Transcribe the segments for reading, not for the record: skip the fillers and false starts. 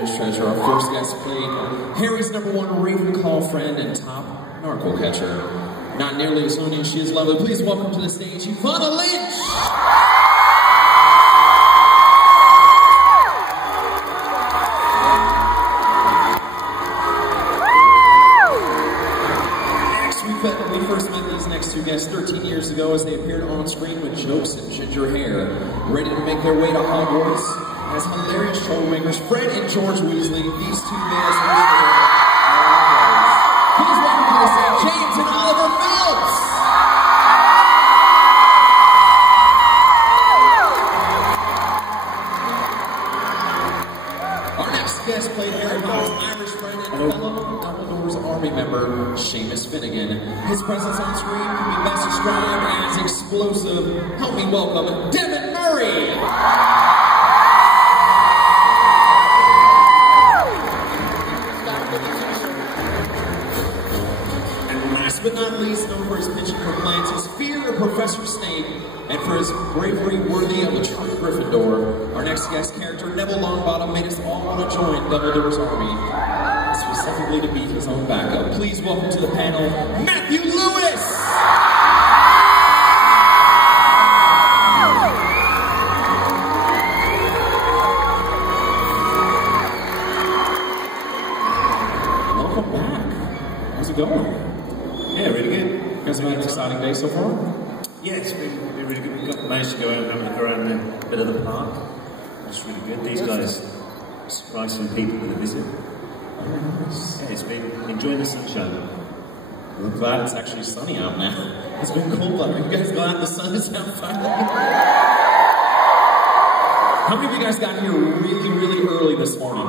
Irish Treasure. Our first guest played Harry's #1 Ravenclaw friend and top narco catcher. Not nearly as funny as she is lovely. Please welcome to the stage, Evanna Lynch! We first met these next two guests 13 years ago as they appeared on screen with jokes and ginger hair, ready to make their way to Hogwarts as hilarious troublemakers Fred and George Weasley. These two guys please welcome to the stage James and Oliver Phelps! Our next guest played Harry Potter's Irish friend and fellow Dumbledore's Army member, Seamus Finnegan. His presence on screen can be best described as explosive. Help me welcome Devin Murray! And last but not least, known for his penchant for plants, his fear of Professor Snape, and for his bravery worthy of a true Gryffindor, our next guest character, Neville Longbottom, made us all want to join Dumbledore's army, specifically to beat his own backup. Please welcome to the panel, Matthew Lewis! Welcome back. How's it going? Yeah, really good. You guys have had an exciting day so far? Yeah, it's been really good. We managed to go out and have a look around a bit of the park. It's really good. These guys surprise some people with a visit. Yeah, it's been enjoying the sunshine. I'm glad it's actually sunny out now. It's been cold out. Are you guys glad the sun is out finally? How many of you guys got here really early this morning?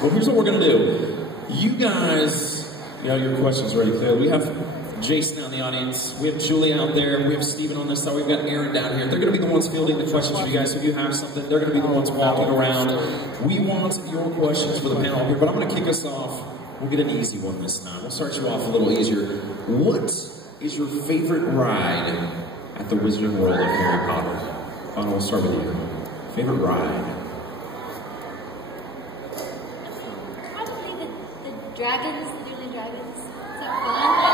Well, here's what we're gonna do. You guys, you know, your questions already clear. We have Jason out in the audience. We have Julie out there. We have Steven on this side. We've got Aaron down here. They're going to be the ones fielding the questions for you guys. So if you have something, they're going to be the ones walking around. We want your questions for the panel here, but I'm going to kick us off. We'll get an easy one this time. We'll start you off a little easier. What is your favorite ride at the Wizarding World of Harry Potter? Anna, we'll start with you. Favorite ride? Probably the dragons, the Dueling Dragons. Is that fun?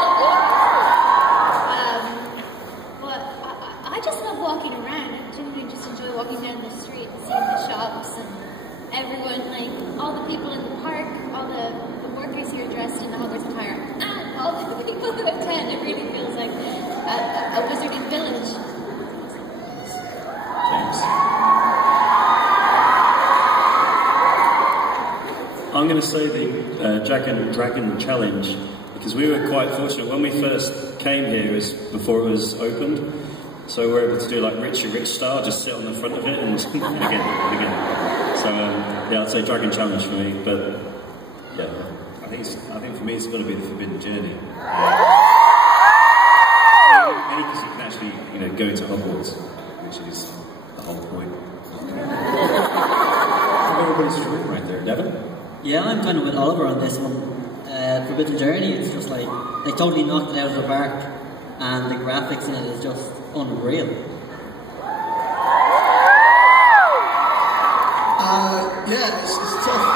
I just love walking around. I genuinely just enjoy walking down the street and seeing the shops and everyone, like all the people in the park, all the workers here dressed in the Hogwarts attire, and all the people who attend. It really feels like a wizarding village. James? I'm going to say the Dragon Challenge, because we were quite fortunate when we first came here, before it was opened. So we were able to do like Richie Rich style, just sit on the front of it and again. So yeah, I'd say Dragon Challenge for me, but yeah, I think for me it's got to be the Forbidden Journey. Because you can actually, go to Hogwarts, which is the whole point. Everybody's dream right there. Devin? Yeah, I'm kind of with Oliver on this one. Forbidden Journey, it's just like, they totally knocked it out of the park, and the graphics in it is just unreal. Yeah, it's tough.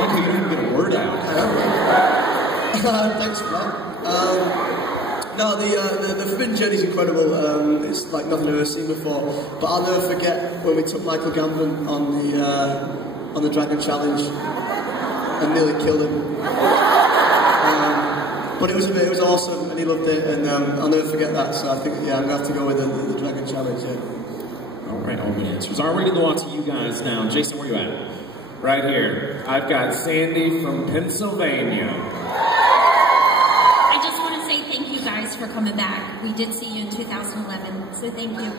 Look, you didn't get a word out. Thanks for that. No, the Forbidden Journey is incredible. It's like nothing I've ever seen before. But I'll never forget when we took Michael Gambon on the Dragon Challenge and nearly killed him. But it was awesome, and he loved it, and I'll never forget that. So I think, yeah, I'm gonna have to go with the Dragon Challenge. Yeah. All right, all the answers. All right, we're gonna go on to you guys now. Jason, where you at? Right here. I've got Sandy from Pennsylvania. I just want to say thank you guys for coming back. We did see you in 2011, so thank you.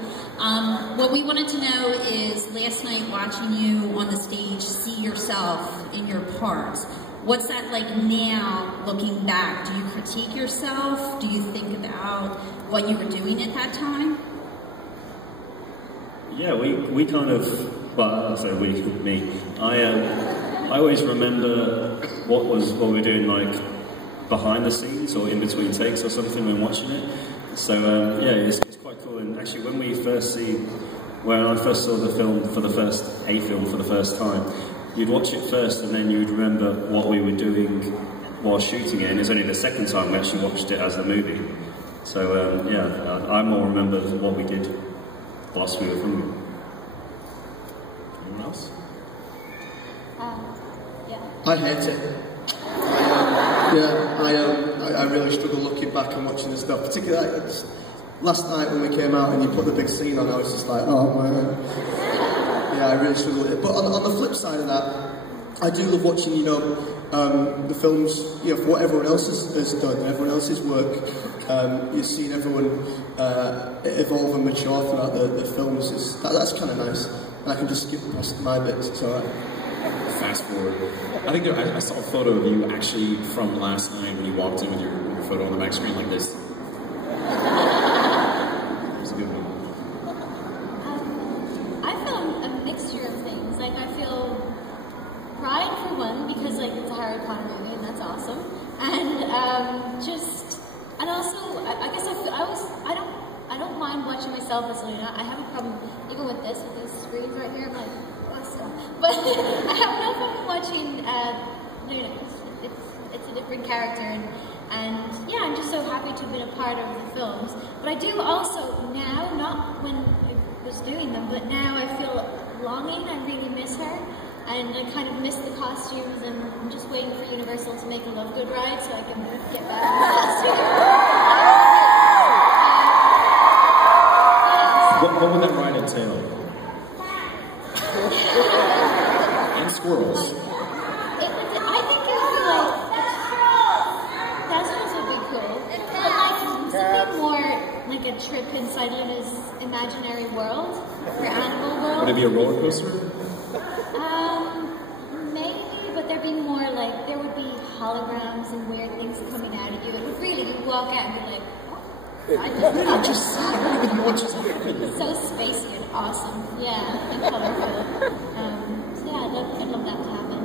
What we wanted to know is, last night watching you on the stage, see yourself in your parts. What's that like now, looking back? Do you critique yourself? Do you think about what you were doing at that time? Yeah, we kind of, well, I'll say we, me. I always remember what we were doing, like behind the scenes or in between takes or something when watching it. So yeah, it's quite cool. And actually, when I first saw the film for the first time, you'd watch it first, and then you'd remember what we were doing while shooting it. And it's only the second time we actually watched it as a movie. So yeah, I more remember what we did whilst we were filming. Anyone else? Yeah. I hate it. I really struggle looking back and watching this stuff. Particularly last night when we came out and you put the big scene on, I was just like, oh man. Yeah, I really struggle with it. But on the flip side of that, I do love watching, you know, the films, you know, for what everyone else has done, everyone else's work. You've seen everyone evolve and mature throughout the films. That's kind of nice. And I can just skip past my bits. It's alright. Fast forward. I think I saw a photo of you actually from last night when you walked in with your photo on the back screen like this. It was a good one. I feel a mixture of things. Like, I feel pride for one, because like it's a Harry Potter movie and that's awesome. And also I guess I don't mind watching myself as Luna. I have a problem even with these screens right here. I'm like, awesome. But I have no problem watching Luna. It's a different character, and yeah, I'm just so happy to have been a part of the films. But I do also now, not when I was doing them, but now I feel longing. I really miss her, and I kind of miss the costumes, and I'm just waiting for Universal to make a Love Good ride so I can get back in the costume. What would that ride entail? And squirrels. I think it would be like, that's also be cool. But like something more like a trip inside Luna's imaginary world, her animal world. Would it be a roller coaster? Maybe, but there'd be more like, there would be holograms and weird things coming out at you. It would really, you'd walk out and be like, I just see. I don't even know what just happened. so spacey and awesome. Yeah, and colorful. So yeah, I'd love that to happen.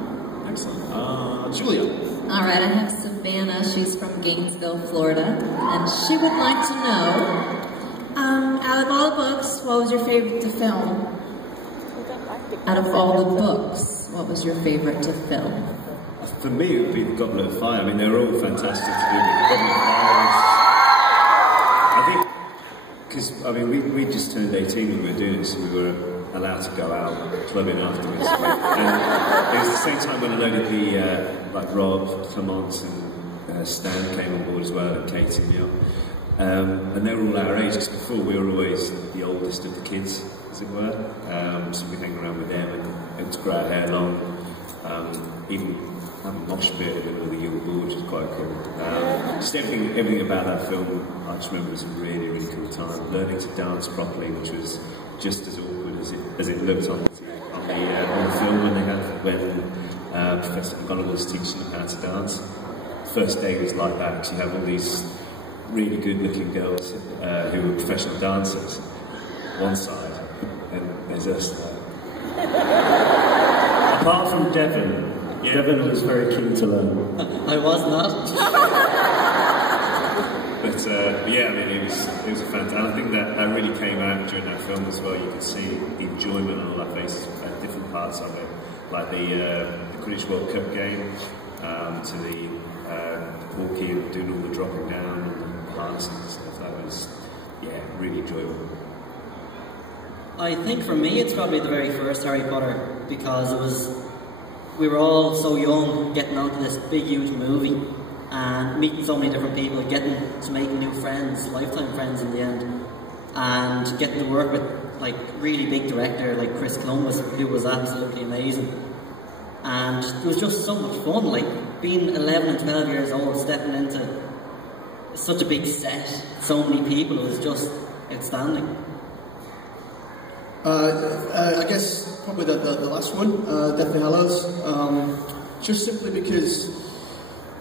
Excellent. Julia. All right, I have Savannah. She's from Gainesville, Florida, and she would like to know, out of all the books, what was your favorite to film? out of all the books, what was your favorite to film? For me, it would be The Goblet of Fire. I mean, they're all fantastic to do. The Goblet of Fire I think, because, I mean, we just turned 18 when we were doing this, and we were allowed to go out clubbing afterwards. And it was the same time when a load of the, like Rob, Clement, and Stan came on board as well, and Kate and Neil. And they were all our age, because before we were always the oldest of the kids, as it were. So we hang around with them and able to grow our hair long. Even have a mosh pit in the middle of the Yule Ball, which is quite cool. Just everything about that film, I just remember as a really, really cool time. Learning to dance properly, which was just as awkward as it looked on the film when Professor McGonagall was teaching them how to dance. First day was like that, because you have all these really good-looking girls who were professional dancers, one side, and there's us there. Apart from Devon, Devon was very keen to learn. I was not. But yeah, I mean, it was a fantastic. I think that really came out during that film as well. You could see the enjoyment on all our faces at different parts of it, like the Quidditch World Cup game, to the walking and doing all the dropping down and the harnesses and stuff. That was, yeah, really enjoyable. I think for me it's probably the very first Harry Potter, because we were all so young getting onto this big huge movie and meeting so many different people, getting to make new friends, lifetime friends in the end, and getting to work with like really big director like Chris Columbus, who was absolutely amazing. And it was just so much fun, like being 11 and 12 years old, stepping into such a big set, so many people, it was just outstanding. I guess probably the last one, Deathly Hallows, just simply because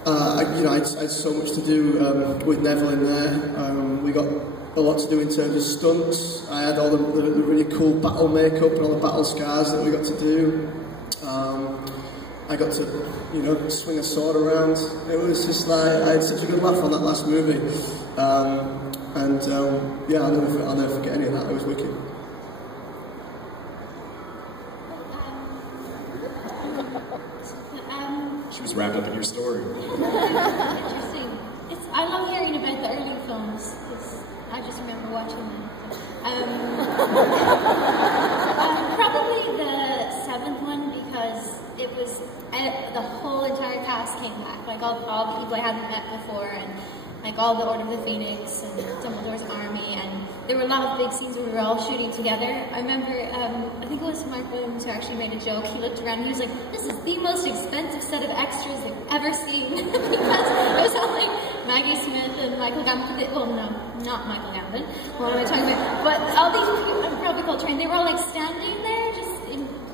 I had so much to do with Neville in there. We got a lot to do in terms of stunts. I had all the really cool battle makeup and all the battle scars that we got to do. I got to, swing a sword around. It was just like, I had such a good laugh on that last movie. And yeah, I'll never forget any of that. It was wicked. She was wrapped up in your story. Interesting. I love hearing about the early films, because I just remember watching them. Probably the 7th one, because it was, the whole entire cast came back, like all the people I hadn't met before, and like all the Order of the Phoenix and Dumbledore's army, and there were a lot of big scenes where we were all shooting together. I remember, I think it was Mark Williams who actually made a joke. He looked around and he was like, "This is the most expensive set of extras I've ever seen." Because it was all like Maggie Smith and Michael Gambon. Well, no, not Michael Gambon. What am I talking about? But all these people, I'm probably called trained, they were all like standing there,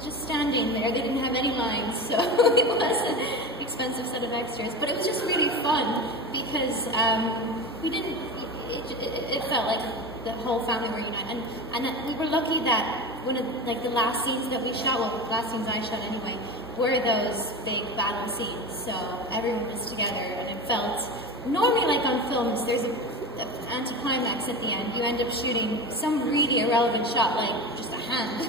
just standing there. They didn't have any lines, so it wasn't expensive set of extras, but it was just really fun because we didn't. It felt like the whole family were united, and we were lucky that one of the last scenes that we shot, well, the last scenes I shot anyway, were those big battle scenes. So everyone was together, and it felt normally like on films. There's an anticlimax at the end. You end up shooting some really irrelevant shot, like just a hand,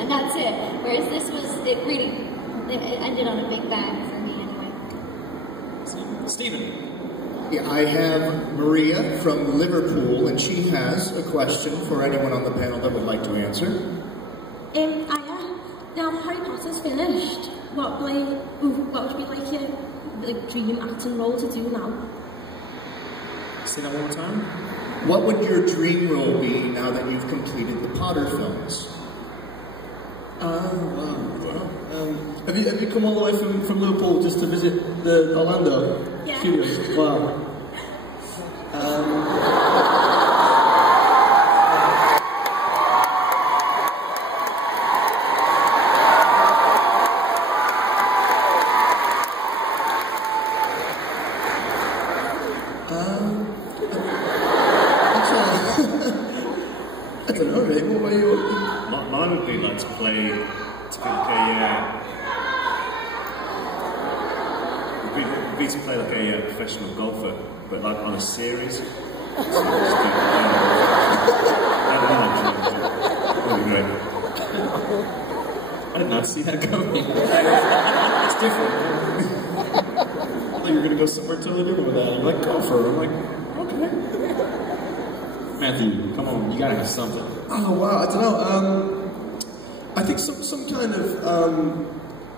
and that's it. Whereas this was it ended on a big bang for me anyway. Stephen. Yeah, I have Maria from Liverpool, and she has a question for anyone on the panel that would like to answer. Now that Harry Potter's finished, what would be like your dream acting role to do now? Say that one more time. What would your dream role be now that you've completed the Potter films? Have you come all the way from Liverpool just to visit the Orlando studios? Wow. I don't know, really. What were you? Mine would be like to play like a professional golfer, but like on a series. So that'd be great. I did not see that coming. It's different. I thought you were going to go somewhere totally different with that. You're like, golfer. I'm like, okay. Matthew, come on, you gotta have something. Oh wow, I don't know. I think some kind of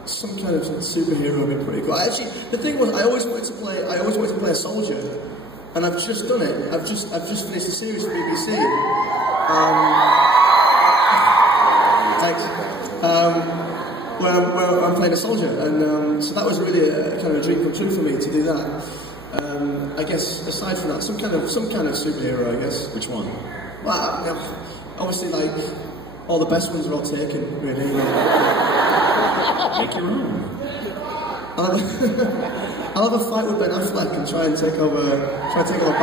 superhero would be pretty cool. Actually, the thing was, I always wanted to play a soldier, and I've just done it. I've just finished a series for BBC. Thanks. Where I'm playing a soldier, and so that was really a kind of a dream come true for me to do that. I guess aside from that, some kind of superhero, I guess. Which one? Well, obviously, like all the best ones are all taken, really. Make your own. I'll have a fight with Ben Affleck and try and take over Batman.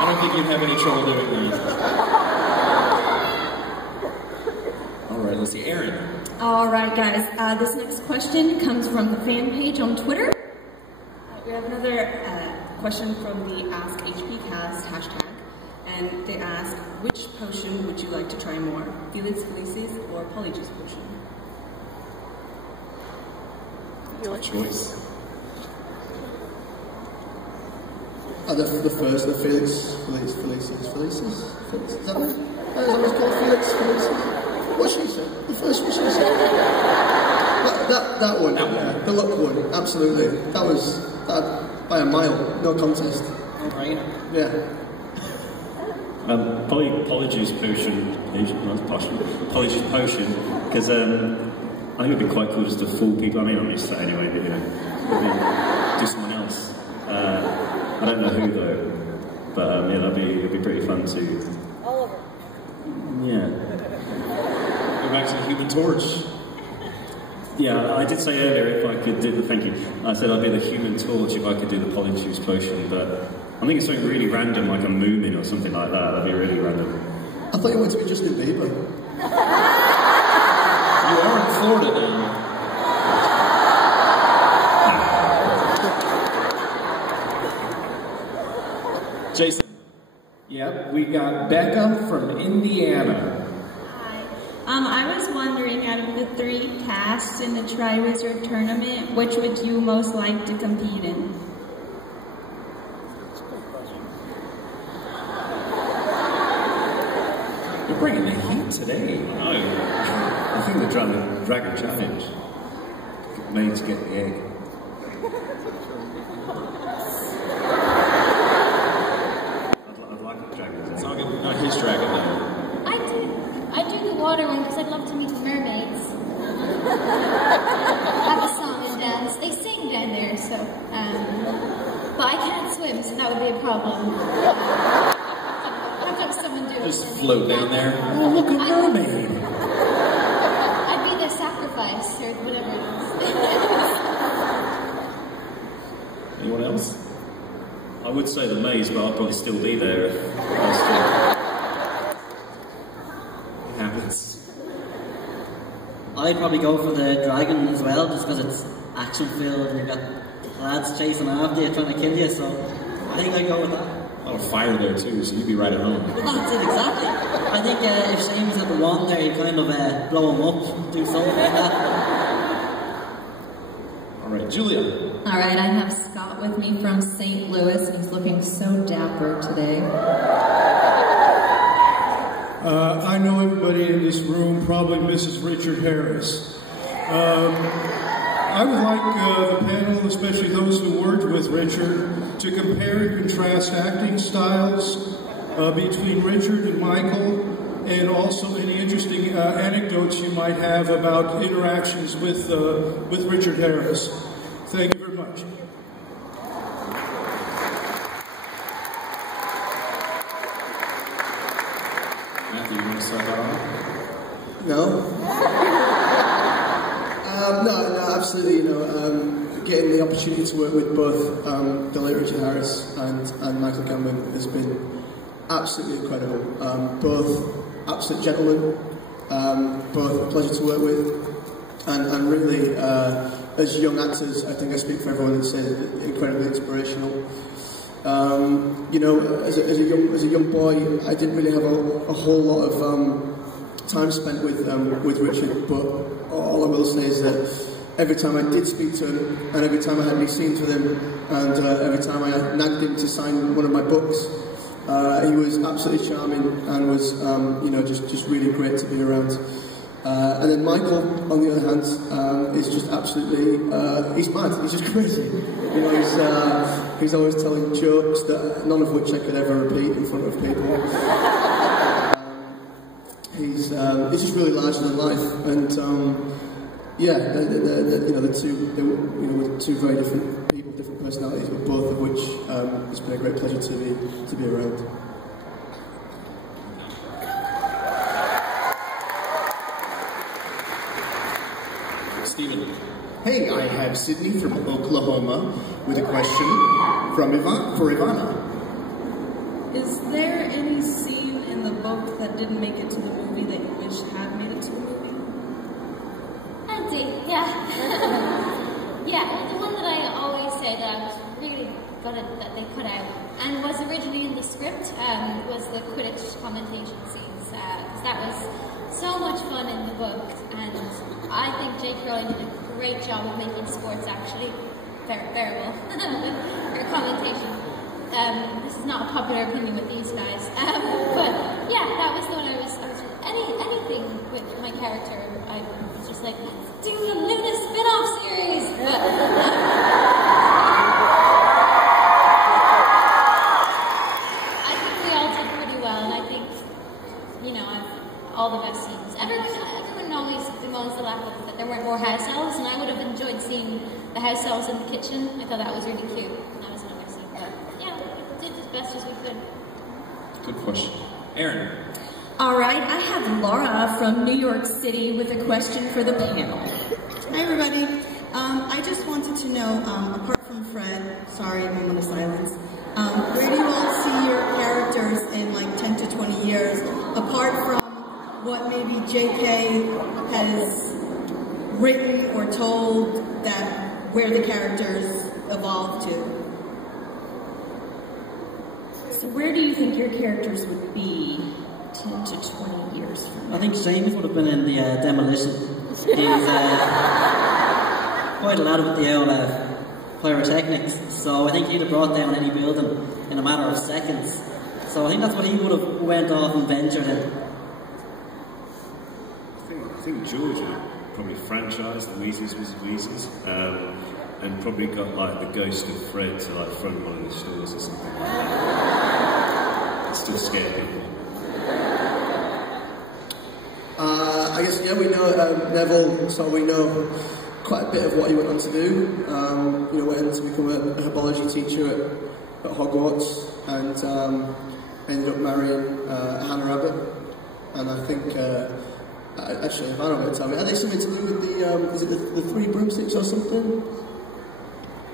I don't think you'd have any trouble doing that. All right, let's see, Aaron. All right, guys. This next question comes from the fan page on Twitter. We have another question from the Ask HPcast hashtag, and they ask, which potion would you like to try more, Felix Felicis or Polyjuice potion? Your choice. The first, the Felix Felicis. Is that what it's called? Felix Felicis? What she said? The first one she said? That one, yeah. The luck one, absolutely. That was by a mile, no contest. Right? Yeah. Polyjuice potion, because I think it'd be quite cool just to fool people. I mean, I'm used to that anyway, but do someone else. I don't know who though, but yeah, it'd be pretty fun to. Oliver. Yeah. Go back to the Human Torch. Yeah, I did say earlier if I could do the, thank you, I said I'd be the Human Torch if I could do the Polyjuice potion, but I think it's something really random, like a Moomin or something like that. That'd be really random. I thought you wanted to be Justin Bieber. You are in Florida now. Jason. Yep, we got Becca from Indiana. I was wondering, out of the 3 casts in the Triwizard Tournament, which would you most like to compete in? You're bringing the heat today. I think the Dragon Challenge made to get the egg. I'd like a dragon. It's not his dragon though. I do the water one because I'd love to meet the mermaids. Have a song and dance. They sing down there, so. But I can't swim, so that would be a problem. I'd have to have someone do it. Just float down there. Oh, look, a mermaid. I'd be the sacrifice or whatever it is. Anyone else? I would say the maze, but I'd probably still be there if I was It happens. I'd probably go for the dragon as well, just because it's action-filled and you've got lads chasing after you, trying to kill you, so I think I'd go with that. A lot of fire there too, so you'd be right at home. Well, that's it, exactly. I think if Shane was at the one there, he'd kind of blow him up, do something like that. All right, Julia. All right, I have Scott with me from St. Louis, and he's looking so dapper today. I know everybody in this room probably misses Richard Harris. I would like the panel, especially those who worked with Richard, to compare and contrast acting styles between Richard and Michael, and also any interesting anecdotes you might have about interactions with Richard Harris. Thank you very much. Matthew, you want to start that off? No. No, absolutely. Getting the opportunity to work with both the late Richard Harris and Michael Gambon has been absolutely incredible. Both absolute gentlemen, both a pleasure to work with, and really, as young actors, I think I speak for everyone that says incredibly inspirational. As a young boy, I didn't really have a whole lot of time spent with Richard, but all I will say is that every time I did speak to him, and every time I had any scenes with him, and every time I nagged him to sign one of my books, he was absolutely charming and was, just really great to be around. And then Michael, on the other hand, is just absolutely, he's mad, he's just crazy. He's always telling jokes, that none of which I could ever repeat in front of people. He's just really larger than life, and the two very different people, different personalities, but both of which it's been a great pleasure to be around. Stephen. Hey, I have Sydney from Oklahoma with a question for Ivana. Is there any scene in the book that didn't make it to the movie that you wish had made it to the movie? Yeah. The one that I always say that I was really gutted that they cut out, and was originally in the script, was the Quidditch commentation scenes, because that was so much fun in the book, and I think J.K. Rowling did a great job of making sports actually bearable with her commentation. This is not a popular opinion with these guys, but yeah, that was the one I was anything with my character, I was just like, let's do the Luna spin-off series! But, I think we all did pretty well, and I think, all the best scenes. Everyone always bemoans the lack of that there weren't more house elves, and I would have enjoyed seeing the house elves in the kitchen. I thought that was really cute. That was another scene, but yeah, we did as best as we could. Good question. Aaron. All right, I have Laura from New York City with a question for the panel. Hi, everybody. I just wanted to know, apart from Fred, sorry, moment of silence, where do you all see your characters in like 10 to 20 years, apart from what maybe J.K. has written or told, that where the characters evolve to? So where do you think your characters would be 10 to 20 years from now? I think Seamus would have been in the Demolition. He's quite a lad with the old pyrotechnics, so I think he'd have brought down any building in a matter of seconds. So I think that's what he would have went off and ventured in. I think George would probably franchised the Weasleys was Weasleys, and probably got like the ghost of Fred to like front one of the stores or something like that. It's still scare people. I guess, yeah, we know Neville, so we know quite a bit of what he went on to do. You know, went on to become a herbology teacher at Hogwarts, and ended up marrying Hannah Abbott. And I think, actually, if I don't know, tell me, are they something to do with the, is it the Three Broomsticks or something?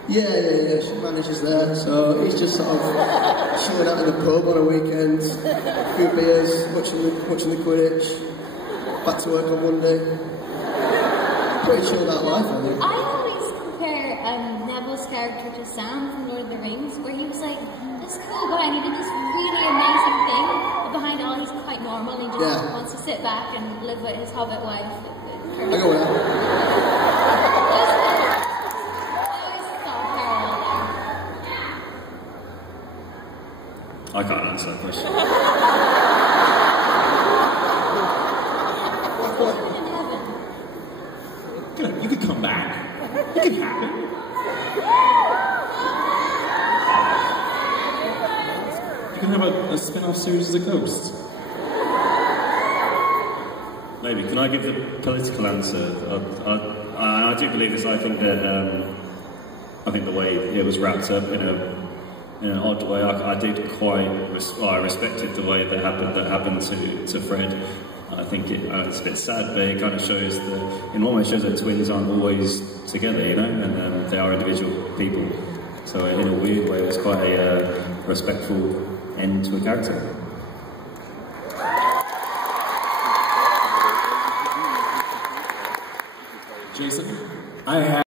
Yeah, she manages there, so he's just sort of chilling out in the pub on a weekend, a few beers, watching the Quidditch, back to work on Monday. Pretty chilled out life, I think. I always compare Neville's character to Sam from Lord of the Rings, where he was like this cool guy and he did this really amazing thing, but behind it all he's quite normal and he just wants to sit back and live with his hobbit wife. I go with that. I can't answer that question. You could come back. It can happen. You can have a spin-off series as a ghost. Maybe. Can I give the political answer? I do believe this. I think that the way it was wrapped up in an odd way. I did quite. I respected the way that happened to Fred. I think it's a bit sad, but it kind of shows that, in one way, shows that twins aren't always together, you know, and they are individual people. So in a weird way, it was quite a respectful end to a character. Jason? I have